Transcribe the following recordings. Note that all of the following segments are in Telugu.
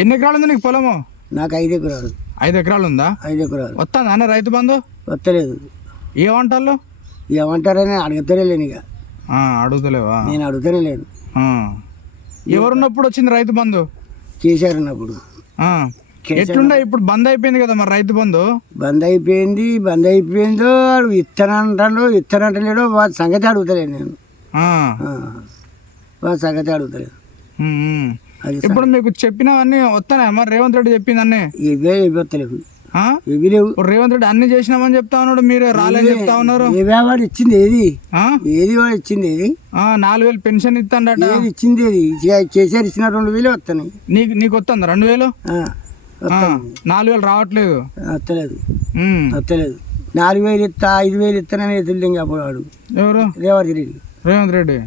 ఎన్ని ఎకరాలు ఉంది నీకు పొలము? నాకు 5 ఎకరాలు. 5 ఎకరాలు ఉందా? 5 ఎకరాలు. వస్తుందా అన్న రైతు బంధు? వస్తలేదు. ఏమంటారు? ఏమంటారని అడుగుతానే లేను. ఇక అడుగుతలేవా? నేను అడుగుతానే లేను. ఎవరున్నప్పుడు వచ్చింది రైతు బంధు? కేసీఆర్ ఉన్నప్పుడు. ఎట్లుండే? ఇప్పుడు బంద్ అయిపోయింది కదా మరి రైతు బంధు. బంద్ అయిపోయిందో వాడు ఇస్తానంటలేడో వాడి సంగతి అడుగుతలేను నేను. వాడి సంగతి అడుగుతలేదు. ఇప్పుడు మీకు చెప్పినవన్నీ వస్తానే మరి? రేవంత్ రెడ్డి చెప్పిందన్నీ ఇవే వస్తలేవు. ఇవి లేవు. రేవంత్ రెడ్డి అన్ని చేసినామని చెప్తా ఉన్నాడు, మీరు రాలేని చెప్తా ఉన్నారు. వాడు ఇచ్చింది ఏది? వాడు ఇచ్చింది ఏది? 4,000 పెన్షన్ ఇస్తాడట. ఏది ఇచ్చింది? ఏది కేసీఆర్ ఇచ్చిన 2,000 వస్తున్నాయి. నీకు వస్తుందా 2,000? 4,000 రావట్లేదు. వస్తలేదు. 4,000 ఇస్తా 5,000 ఇస్తానని ఎదురు అప్పుడు వాడు. ఎవరు? రేవంత్ రెడ్డి.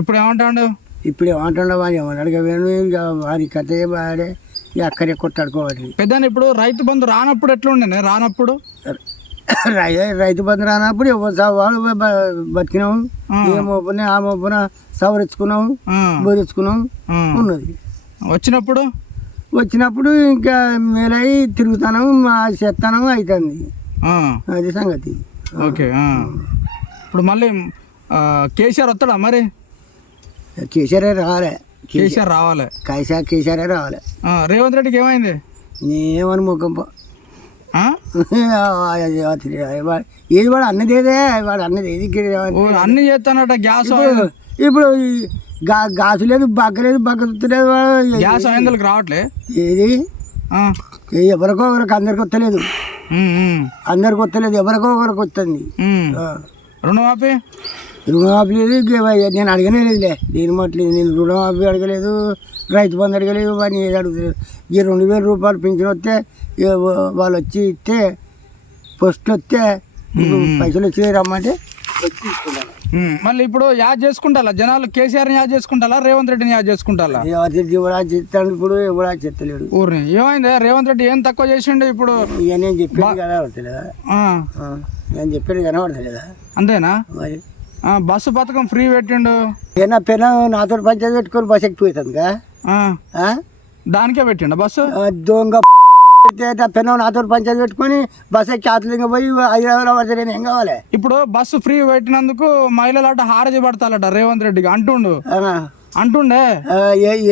ఇప్పుడు ఏమంటాడు? ఇప్పుడు ఏమంటాడో వాడు ఏమన్నాడు వేణు. ఇక వాడి కథ వాడే అక్కడే కొట్టాడుకోవాలి. పెద్ద ఇప్పుడు రైతు బంధు రానప్పుడు ఎట్లుండే? రానప్పుడు రైతు బంధు రానప్పుడు వాళ్ళు బతికినాము. ఏ మోపున ఆ మోపున సవరించుకున్నాము, బోరించుకున్నాము ఉన్నది. వచ్చినప్పుడు ఇంకా మేలై తిరుగుతాను, చేస్తాను అవుతుంది. అది సంగతి. ఓకే. ఇప్పుడు మళ్ళీ కేసీఆర్ వస్తాడా మరి? కేసీఆర్ రావాలి. కేసీఆర్ రావాలి. రేవంత్ రెడ్డికి ఏమైంది? ఏమని ముఖం ఏది వాడు అన్నదేదే. వాడు అన్నది ఏది అన్ని చేస్తానట. గ్యాస్ ఇప్పుడు గాసు లేదు, బగ్గ లేదు, బగ్గ లేదు. గ్యాస్ 500కి రావట్లే. ఏది ఎవరికో ఒకరికి అందరికి వస్తలేదు. ఎవరికో ఒకరికి వస్తుంది. రుణమాఫీ లేదు. నేను అడగనే లేదులే. నేను మట్లేదు. నేను రుణమాఫీ అడగలేదు, రైతు బంధు అడగలేదు. వాడిని ఏది అడుగుతలేదు. ఈ 2,000 రూపాయలు పింఛన్ వస్తే వాళ్ళు వచ్చి ఇస్తే ఫస్ట్ వస్తే పైసలు వచ్చి రమ్మంటే వచ్చి తీసుకుంటాను. మళ్ళీ ఇప్పుడు యాడ్ చేసుకుంటా జనాలు? కేసీఆర్ని యాడ్ చేసుకుంటా, రేవంత్ రెడ్డిని యాడ్ చేసుకుంటా? రేవంత్ రెడ్డి ఎవడా చెప్తాడు? ఇప్పుడు ఎవడా చెప్తలేడు. ఊరిని ఏమైంది? రేవంత్ రెడ్డి ఏం తక్కువ చేసిండు ఇప్పుడు? ఇక నేను చెప్పాను కదా పడతలేదా? నేను చెప్పాను కదా పడతలేదా? అంతేనా? మరి బస్సు పథకం ఫ్రీ పెట్టిండు. ఏనా పెన నాతో పంచాయతీ పెట్టుకొని బస్సు ఎక్కిపోతుంది కదా, దానికే పెట్టిండు బస్సు. దొంగ పెన నాతో పంచాయతీ పెట్టుకొని బస్సు ఎక్కి ఆతలింగ పోయి హైదరాబాద్ పడితే నేను ఏం కావాలి? ఇప్పుడు బస్సు ఫ్రీ పెట్టినందుకు మహిళలట హారజీ పడతారట రేవంత్ రెడ్డికి అంటుండే.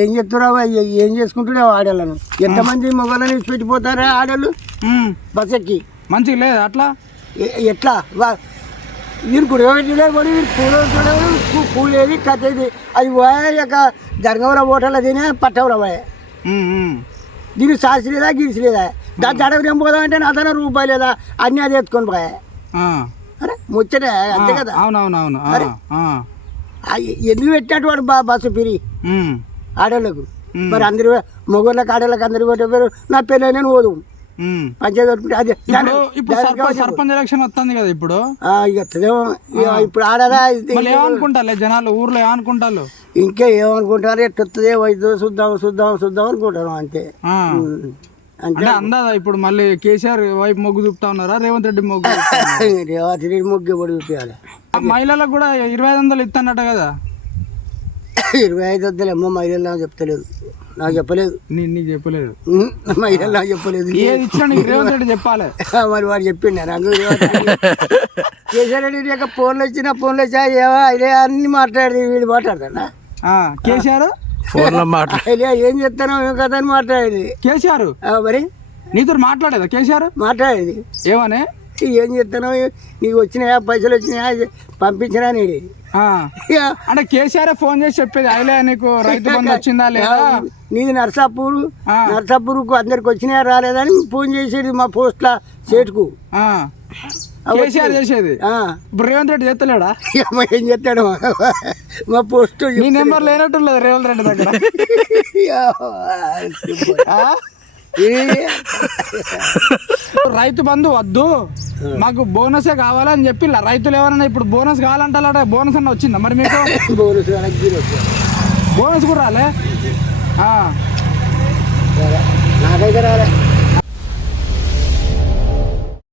ఏం చెప్తున్నావు? ఏం చేసుకుంటున్నావు ఆడవాళ్ళను? ఎంతమంది మొగలని పెట్టిపోతారా ఆడవాళ్ళు బస్సు ఎక్కి? మంచిగా లేదు అట్లా. ఎట్లా వీరు గుడిపెట్టలేదు కూడా వీరు పూలు ఏది కథ ఇది. అది పోయాక జరగవల ఓటర్లు తినే పట్టవల పోయా. దీనికి సాక్షి లేదా గిరిసి లేదా? దాని జడకు ఏం పోదామంటే నా తన రూపాయి లేదా? అన్నీ అది ఎత్తుకొని పోయా. అరే ముచ్చటే అంతే కదా. అవునవునవును. ఎందుకు పెట్టినట్టు వాడు బస్సు పిరి ఆడవాళ్ళకు? మరి అందరు మొగోళ్ళకి ఆడవాళ్ళకి అందరు పెట్టారు. నా పెళ్ళి నేను పోదు పంచాయతీ అది. సర్పంచ్ ఎలక్షన్ వస్తుంది కదా ఇప్పుడు. ఇప్పుడు ఆడదా ఏమనుకుంటా జనాలు ఊర్లో? ఏమనుకుంటారు ఇంకా? ఏమనుకుంటారు? ఎట్టొస్తుంది వైద్యం చూద్దాం అనుకుంటారు అంతే. అంటే అందాదా ఇప్పుడు మళ్ళీ కేసీఆర్ వైపు మొగ్గు చూపుతా ఉన్నారా? రేవంత్ రెడ్డి మొగ్గు? రేవంత్ రెడ్డి మొగ్గు కూడా చూపించాలి. మహిళలకు కూడా 2,500 ఇస్తానట కదా? 25,000 అమ్మ మహిళలు నాకు చెప్తలేదు. నాకు చెప్పలేదు. నీకు చెప్పలేదు? మహిళలు నాకు చెప్పలేదు. ఏది ఇచ్చాడు రేవంత్ రెడ్డి చెప్పాలి. మరి వాడు చెప్పిండే నాకు. కేసీఆర్ రెడ్డి యొక్క ఫోన్లు వచ్చా ఏవో ఇదే అన్ని మాట్లాడేది. వీడు మాట్లాడతాడా కేసీఆర్? ఏం చెప్తానో ఏం కదా అని మాట్లాడేది కేసీఆర్. మరి నీతో మాట్లాడేదా కేసీఆర్? మాట్లాడేది ఏమని? ఏం చెప్తానో, నీకు వచ్చినాయా పైసలు వచ్చినాయా పంపించినా నీది అంటే కేసీఆర్ ఫోన్ చేసి చెప్పేది అయిలే నీకు రైతు బంధు వచ్చిందా లేదా? నీది నర్సాపూర్కు అందరికి వచ్చినాయా రాలేదని ఫోన్ చేసేది మా పోస్ట్ల సేటుకు. కేసీఆర్ చేసేది. ఇప్పుడు రేవంత్ రెడ్డి చేస్తలేడా? ఏం చేస్తాడు? మా పోస్ట్ నీ నెంబర్ లేనట్టు రేవంత్ రెడ్డి దగ్గర. రైతు బంధు వద్దు మాకు బోనసే కావాలని చెప్పి రైతులు ఎవరన్నా ఇప్పుడు బోనస్ కావాలంటారా? బోనస్ అన్న వచ్చిందా మరి మీకు? బోనస్ కూడా రాలే. నాకైతే రాలే.